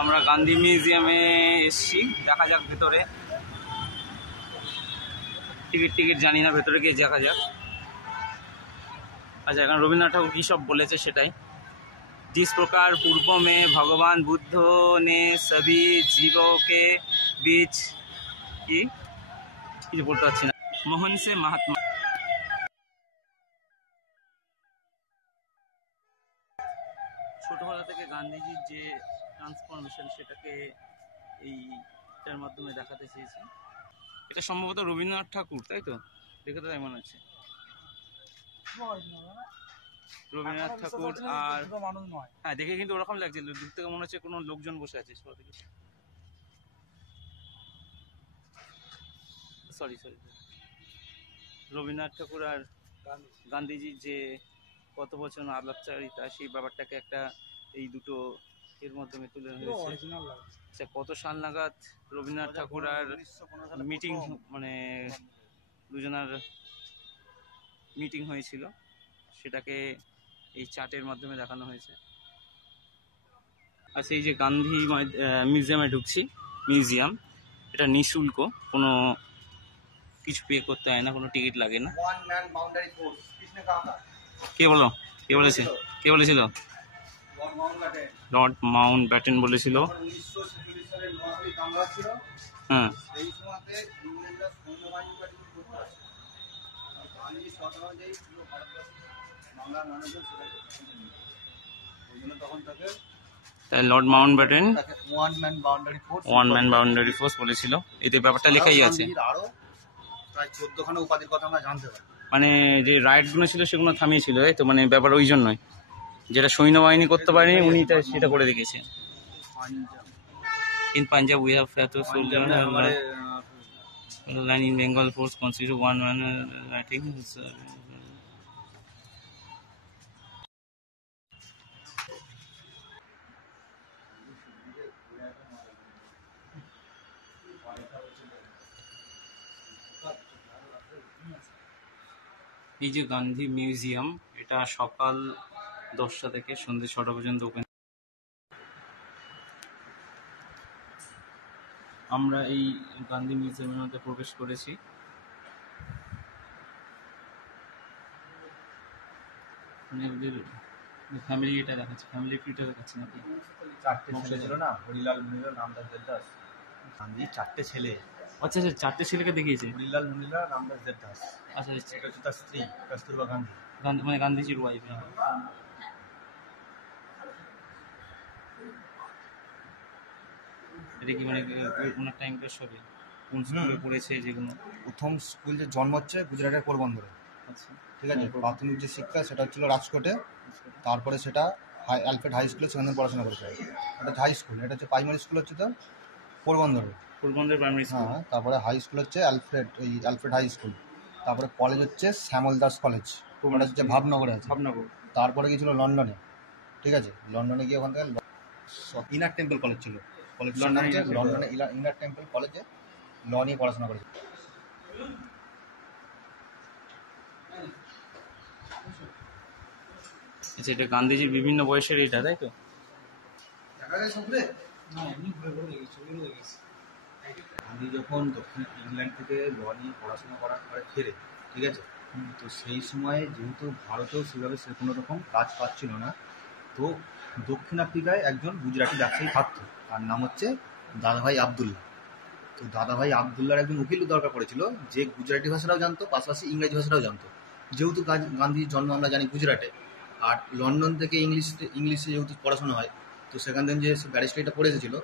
আমরা গান্ধী মিউজিয়ামে এসেছি, দেখা যাক ভেতরে টিকিট জানি না, ভেতরে গিয়ে দেখা যাক। अच्छा, এখন রবীন্দ্রনাথ ঠাকুর কী সব বলেছে সেটাই। जिस प्रकार पूर्व में भगवान बुद्ध ने सभी जीवों के बीच की बोलते पारছি না, मोहन से महात्मा। ছোটবেলা থেকে গান্ধীজির যে ট্রান্সফরমেশন সেটাকে এইটার মাধ্যমে দেখাতে চেয়েছি। এটা সম্ভবত রবীন্দ্রনাথ ঠাকুর, তাই তো? দেখে তো তাই মনে হচ্ছে রবীন্দ্রনাথ ঠাকুর। আর হ্যাঁ, দেখে কিন্তু ওরকম লাগছে, দূর থেকে মনে হচ্ছে কোনো লোকজন বসে আছে। সরি, রবীন্দ্রনাথ ঠাকুর আর গান্ধীজির যে কথোপকথন আলাপচারিতা, সেই ব্যাপারটাকে একটা এই দুটো এর মাধ্যমে তুলে হয়েছে। আচ্ছা, কত সাল নাগাদ রবীন্দ্রনাথ ঠাকুর আর মিটিং, মানে দুজনার মিটিং হয়েছিল, সেটাকে এই চার্টের মাধ্যমে দেখানো হয়েছে। আচ্ছা, এই যে গান্ধী মিউজিয়ামে ঢুকছি, মিউজিয়াম এটা নিঃশুল্ক, কোনো কিছু পে করতে হয় না, কোনো টিকিট লাগে না। কে বলেছিল? লর্ড মাউন্ট ব্যাটেন বলেছিল। হ্যাঁ, তাই Lord Mount Batten one man boundary force বলেছিল। এতে ব্যাপারটা লেখাই আছে। প্রায় 14খানা উপাধির কথা আমরা জানতে পারি। মানে যে রাইটগুলো ছিল সেগুলো থামিয়েছিল, তাই তো? মানে ব্যাপার ওই জন্যই, যেটা সৈন্যবাহিনী করতে পারেনি উনি সেটা করে দেখিয়েছেন। In Punjab we have Fato soldier line in Bengal force constitute one man writing. এই যে গান্ধী মিউজিয়াম, এটা সকাল 10টা থেকে সন্ধ্যে 6টা পর্যন্ত ওপেন। আমরা এই গান্ধী মিউজিয়ামের মধ্যে প্রবেশ করেছি। মানে ওদের ফ্যামিলি এটা দেখাচ্ছে, ফ্যামিলি ট্রিটা দেখাচ্ছে নাকি? 4টে ছেলে ছিল না, হরিলাল মুনিলাল রামদাস দেবদাস। গান্ধীর 4টে ছেলে। আচ্ছা, 4টে ছেলেকে দেখিয়েছে। হরিলাল মুনিলাল রামদাস দেবদাস। আচ্ছা, এটা হচ্ছে তার স্ত্রী কস্তুরবা গান্ধী, মানে গান্ধীজির ওয়াইফ। এটা কি মানে ওনার টাইমটা সবে কোন স্কুলে পড়েছে? যেগুলো প্রথম স্কুল যে জন্ম হচ্ছে গুজরাটের পোরবন্দরে। আচ্ছা, ঠিক আছে। প্রাথমিক যে শিক্ষা সেটা হচ্ছিল রাজকোটে, তারপরে সেটা অ্যালফ্রেড হাই স্কুলে সেখানে পড়াশোনা করেছে। এটা হচ্ছে হাই স্কুল। এটা হচ্ছে প্রাইমারি স্কুল হচ্ছে তো পোরবন্দরে, প্রাইমারি স্কুল। হ্যাঁ, তারপরে হাই স্কুল হচ্ছে অ্যালফ্রেড হাই স্কুল। তারপরে কলেজ হচ্ছে শ্যামল দাস কলেজ, ওটা হচ্ছে ভাবনগরে আছে। তারপরে গিয়েছিল লন্ডনে। ঠিক আছে, লন্ডনে গিয়ে ওখান থেকে ইনার টেম্পল কলেজ ছিল, কলেজটার নাম হচ্ছে লন্ডনে ইনার টেম্পল কলেজে ল নিয়ে পড়াশোনা করেছে। আচ্ছা, এটা গান্ধীজির বিভিন্ন বয়সের এটা, তাই তো? গান্ধী যখন দক্ষিণ ইংল্যান্ড থেকে ল নিয়ে পড়াশোনা করার পরে ফেরে, ঠিক আছে, তো সেই সময়ে যেহেতু ভারতেও সেভাবে সে কোনো রকম কাজ পাচ্ছিল না, তো দক্ষিণ আফ্রিকায় একজন গুজরাটি ব্যবসায়ী থাকতো, তার নাম হচ্ছে দাদাভাই আবদুল্লাহ। তো দাদাভাই আবদুল্লাহর একজন উকিল দরকার পড়েছিল যে গুজরাটি ভাষাটাও জানতো, পাশাপাশি ইংরেজি ভাষাটাও জানতো। যেহেতু গান্ধীর জন্ম আমরা জানি গুজরাটে, আর লন্ডন থেকে ইংলিশে যেহেতু পড়াশোনা হয়, তো সেখান থেকে যে ব্যারিস্টারিটা পড়ে এসেছিল,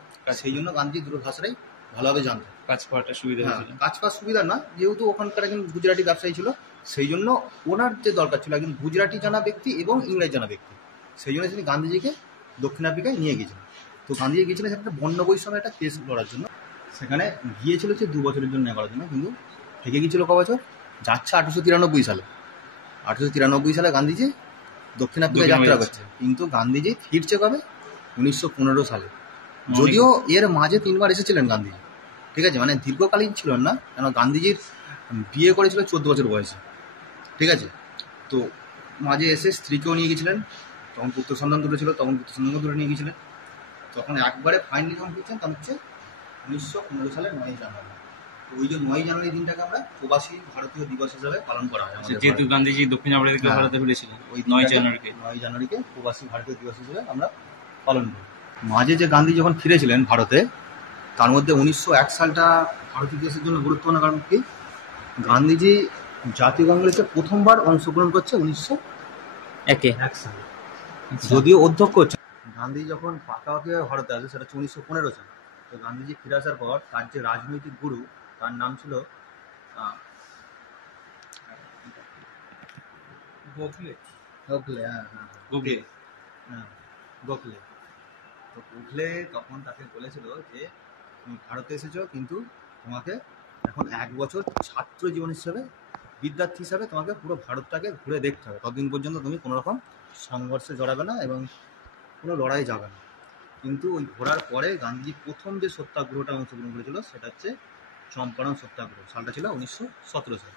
সেই জন্য গান্ধী দুটো ভাষাটাই ভালোভাবে জানতো। কাজ করাটা সুবিধা হয়েছিল। কাজ পাওয়ার সুবিধা না, যেহেতু ওখানকার একজন গুজরাটি ব্যবসায়ী ছিল, সেই জন্য ওনার যে দরকার ছিল একজন গুজরাটি জানা ব্যক্তি এবং ইংরেজি জানা ব্যক্তি, সেই জন্য তিনি গান্ধীজিকে দক্ষিণ আফ্রিকায় নিয়ে গিয়েছিলেন। তো গান্ধীজি গিয়েছিলেন সেখানে বর্ণ বৈষম্য একটা কেস লড়ার জন্য। সেখানে গিয়েছিল হচ্ছে 2 বছরের জন্য করার জন্য, কিন্তু থেকে গিয়েছিল ক বছর, যাচ্ছে 1893 সালে। 1893 সালে গান্ধীজি দক্ষিণ আফ্রিকায় যাত্রা করছে, কিন্তু গান্ধীজি ফিরছে কবে? 1915 সালে। যদিও এর মাঝে 3বার এসেছিলেন গান্ধীজি, ঠিক আছে, মানে দীর্ঘকালীন ছিলেন না, কেন গান্ধীজির বিয়ে করেছিল 14 বছর বয়সে, ঠিক আছে। তো মাঝে এসে স্ত্রীকেও নিয়ে গেছিলেন, তখন পুত্র সন্তান দুটো ছিল, তখন পুত্র সন্তানকেও দুটো নিয়ে গেছিলেন। তখন একবারে ফাইনালি যখন করছেন তখন হচ্ছে 1915 সালের 9ই জানুয়ারি। তো ওই যে 9ই জানুয়ারি দিনটাকে আমরা প্রবাসী ভারতীয় দিবস হিসাবে পালন করা হয় আমাদের যেহেতু ভারতে। গান্ধীজি দক্ষিণ আফ্রিকা থেকে হ্যাঁ। ভারতে ফিরেছিলেন ওই 9 দিনটাকে জানুয়ারিকে। 9ই জানুয়ারিকে প্রবাসী ভারতীয় দিবস হিসেবে আমরা পালন করি। মাঝে যে গান্ধী যখন ফিরেছিলেন ভারতে, তার মধ্যে 1901 সালটা ভারতীয় দেশের জন্য গুরুত্বপূর্ণ, কারণ কি গান্ধীজি জাতীয় কংগ্রেসে প্রথমবার অংশগ্রহণ করছে 1901 সালে। যদিও অধ্যক্ষ হচ্ছে গান্ধী যখন পাকাপাকি ভারতে আসে সেটা হচ্ছে 1915 সালে। তো গান্ধীজি ফিরে আসার পর তার যে রাজনৈতিক গুরু, তার নাম ছিল গোখলে। হ্যাঁ হ্যাঁ গোখলে। হ্যাঁ গোখলে। তো গোখলে তখন তাকে বলেছিল যে তুমি ভারতে এসেছো, কিন্তু তোমাকে এখন 1 বছর ছাত্র জীবন হিসেবে, বিদ্যার্থী হিসাবে তোমাকে পুরো ভারতটাকে ঘুরে দেখতে হবে। ততদিন পর্যন্ত তুমি কোনো রকম সংঘর্ষে জড়াবে না এবং কোনো লড়াই যাবে না। কিন্তু ওই ঘোরার পরে গান্ধীজি প্রথম যে সত্যাগ্রহটা অংশগ্রহণ করেছিল সেটা হচ্ছে চম্পারণ সত্যাগ্রহ। সালটা ছিল 1917 সাল।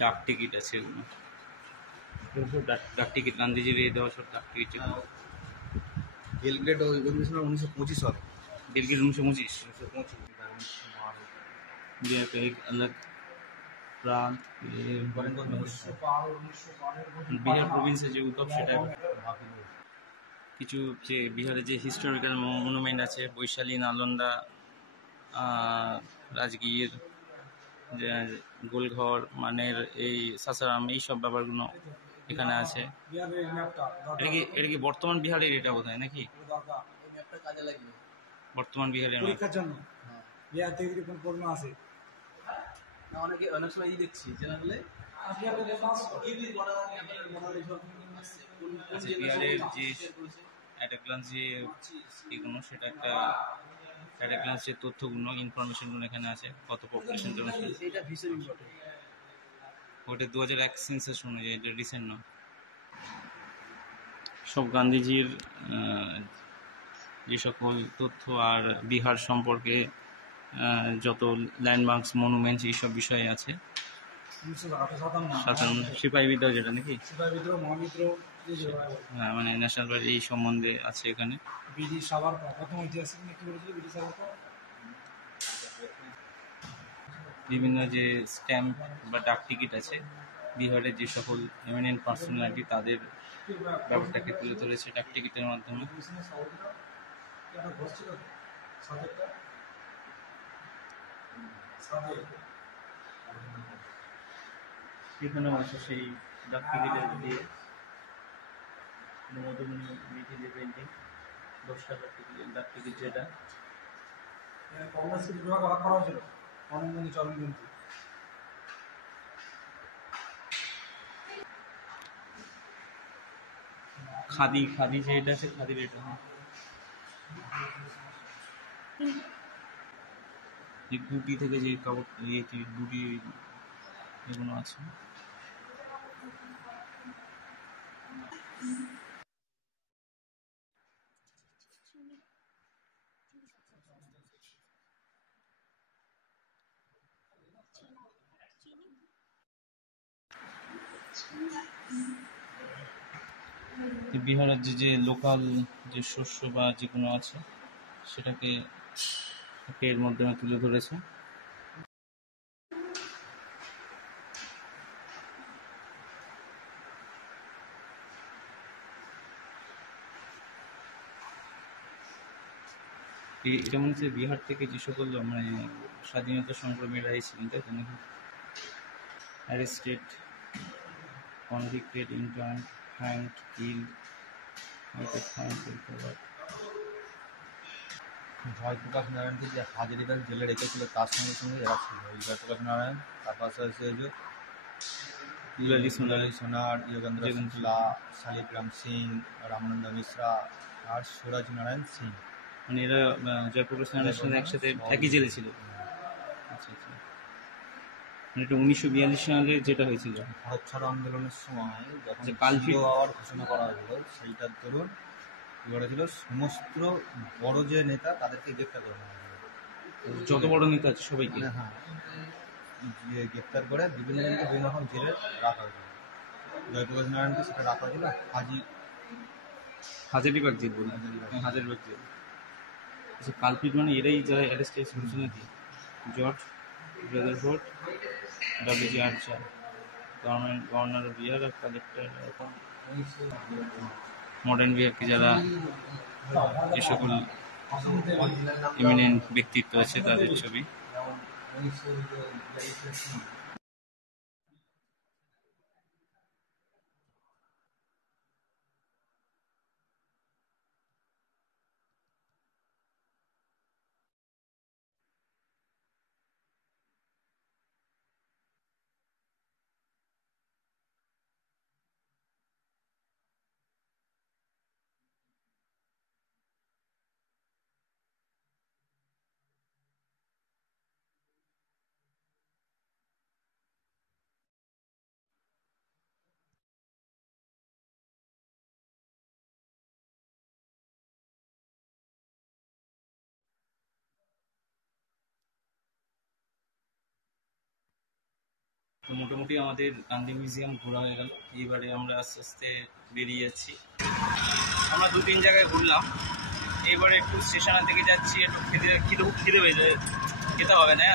ডাক টিকিট আছে এগুলো, ডাক টিকিট গান্ধীজির এই দেওয়া সব ডাক টিকিট। বেলগ্রেড অধিবেশন 1925 সালে। বেলগ্রেড 1925। अलग প্রান্ত বিহার প্রভিন্সের যে উদ্যোগ সেটা কিছু যে বিহারের যে হিস্টোরিক্যাল মনুমেন্ট আছে, বৈশালী, নালন্দা, রাজগীর, গোলঘর, মানের, এই সাসারাম, এই সব ব্যাপারগুলো এখানে আছে। এটা কি বর্তমান বিহারের এটা বোধ হয় নাকি? বর্তমান বিহারের পরীক্ষার জন্য বিহার থেকে যদি কোনো প্রশ্ন আসে অনেকে অনেক সময় দেখছি জেনারেলে বিহারের যে একটা গ্লান্স যে এগুলো, সেটা একটা গ্লান্স যে তথ্যগুলো, ইনফরমেশনগুলো এখানে আছে, কত পপুলেশন জনসংখ্যা, এটা ভীষণ ইম্পর্টেন্ট। ওটা 2001 সেন্সাস অনুযায়ী, এটা রিসেন্ট নয়। সব গান্ধীজির যে সকল তথ্য আর বিহার সম্পর্কে যত ল্যান্ডমার্কস, মনুমেন্টস, এইসব বিষয়ে আছে। 1957 সিপাহী বিদ্রোহ যেটা নাকি, সিপাহী বিদ্রোহ, মহাবিদ্রোহ, হ্যাঁ, মানে ন্যাশনাল পার্টি এই সম্বন্ধে আছে এখানে। ব্রিটিশ সাভারকর প্রথম ঐতিহাসিক কি বলেছিল, ব্রিটিশ সাভারকর বিভিন্ন যে স্ট্যাম্প বা ডাক টিকিট আছে, বিহারের যে সকল এমিনেন্ট পার্সোনালিটি তাদের ব্যাপারটাকে তুলে ধরেছে ডাক টিকিটের মাধ্যমে। এখানে আছে সেই ডাক টিকিটের দিয়ে মধুবনী লিখে যে পেন্টিং, 10 টাকার টিকিট, ডাক টিকিট যেটা কংগ্রেসকে বিভাগে ভাগ করা হয়েছিল, অনঙ্গনী চরণবন্তি। খাদি যে এটা আছে, খাদির এটা যে গুটি থেকে যে কাপড়, গুটি এগুলো আছে। বিহারের যে লোকাল যে শস্য বা যেগুলো আছে সেটাকে এর মাধ্যমে তুলে ধরেছে। এটা মনে হচ্ছে বিহার থেকে যে সকল মানে স্বাধীনতা সংগ্রামীরা এসেছিলেন, তাই তো নাকি? Arrested, convicted, interned, hanged, killed, Jayaprakash নারায়ণকে যে হাজারিবাগ জেলে রেখেছিল তার সঙ্গে সঙ্গে এরা ছিল। ওই জয়প্রকাশ নারায়ণ, তার পাশে হচ্ছে দুলালী সোনার, যোগেন্দ্র শুক্লা, শালিগ্রাম সিং, রামানন্দ মিশ্রা আর সুরজ নারায়ণ সিং। মানে এরা জয়প্রকাশ নারায়ণের সঙ্গে একসাথে একই জেলে ছিল। আচ্ছা আচ্ছা। এটা 1942 সালে যেটা হয়েছিল। ভারত ছাড়ো আন্দোলনের সময় যখন যে কালফি জিরো আওয়ার ঘোষণা করা হলো সেইটার দরুন কী করেছিল, সমস্ত বড় যে নেতা তাদেরকে গ্রেপ্তার করে নেওয়া হলো। যত বড় নেতা আছে সবাইকে। মানে হ্যাঁ, গ্রেপ্তার করে বিভিন্ন জনকে বিভিন্ন রকম জেলে রাখা হয়েছিল। জয়প্রকাশ নারায়ণকে সেটা রাখা হয়েছিল হাজারিবাগ জেল বলি, হাজারিবাগ জেল। আচ্ছা, কালপিট মানে এরাই যারা অ্যারেস্ট হয়েছিল নাকি? জর্জ ব্রাদারহুড, ডাব্লিউজি আর্চার, গভর্নর বিহার আর কালেক্টর, এখন মডার্ন বিহারকে যারা যে সকল এমিনেন্ট ব্যক্তিত্ব আছে তাদের ছবি। তো মোটামুটি আমাদের গান্ধী মিউজিয়াম ঘোরা হয়ে গেল। এইবারে আমরা আস্তে আস্তে বেরিয়ে যাচ্ছি। আমরা 2-3 জায়গায় ঘুরলাম। এবারে একটু স্টেশনের দিকে যাচ্ছি, একটু খিদে হয়ে যায়, খেতে হবে না,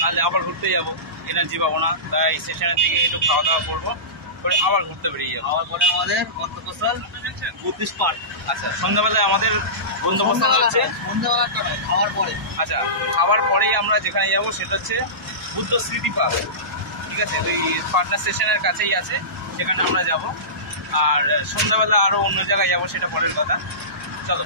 নাহলে আবার ঘুরতে যাবো, এনার্জি পাবো না। তাই স্টেশনের দিকে একটু খাওয়া দাওয়া করবো, পরে আবার ঘুরতে বেরিয়ে যাবো। আবার পরে আমাদের গন্তব্যস্থল বুদ্ধিস্ট পার্ক। আচ্ছা, সন্ধ্যাবেলায় আমাদের গন্তব্যস্থল হচ্ছে খাওয়ার পরে। আচ্ছা, খাওয়ার পরেই আমরা যেখানে যাবো সেটা হচ্ছে বুদ্ধ স্মৃতি পার্ক। ঠিক আছে, ওই পাটনা স্টেশনের কাছেই আছে, সেখানে আমরা যাব। আর সন্ধ্যাবেলা আরও অন্য জায়গায় যাবো, সেটা পরের কথা। চলো।